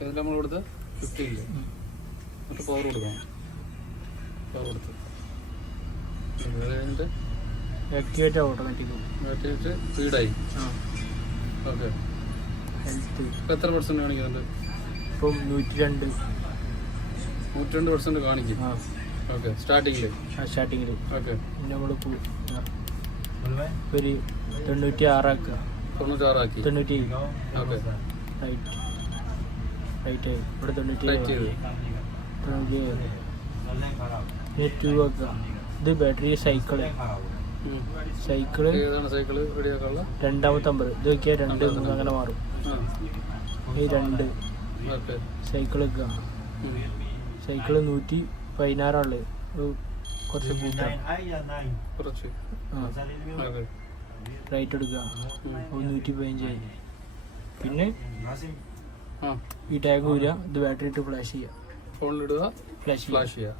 ഇതിൽ നമ്മൾ കൊടുത്ത് 15 എന്നിട്ട് പവർ കൊടുക്കണം. പവർ കൊടുത്ത് അത് കഴിഞ്ഞിട്ട് ആക്ടിവേറ്റ് ഓട്ടോമാറ്റിക് ആക്ടിവേറ്റ് സ്പീഡായി. ഓക്കെ. ഇപ്പം എത്ര പെർസെൻറ്റ് കാണിക്കുന്നുണ്ട്? ഇപ്പം 102 കാണിക്കും. ഓക്കെ. സ്റ്റാർട്ടിങ്ങിൽ ഓക്കെ. നമ്മളിപ്പോൾ ഒരു 96 ആക്കുക. 96 ആക്കി. 97. ഓക്കെ. റൈറ്റ് ഇവിടെ 97 ഇത് ബാറ്ററി സൈക്കിള് ഏതാണ് സൈക്കിള് റെഡിയാക്കാനുള്ള? രണ്ടാമത്തെ 50. ഇത് നോക്കിയാൽ 2 3 അങ്ങനെ മാറും. ഈ 2 സൈക്കിൾ സൈക്കിള് 116 കുറച്ച് കുറച്ച് റൈറ്റ് എടുക്കുക. 115. പിന്നെ ഈ ടാഗ് ഊരുക. ഇത് ബാറ്ററി ഇട്ട് ഫ്ലാഷ് ചെയ്യുക. ഫോണിലിടുക, ഫ്ലാഷ് ചെയ്യുക.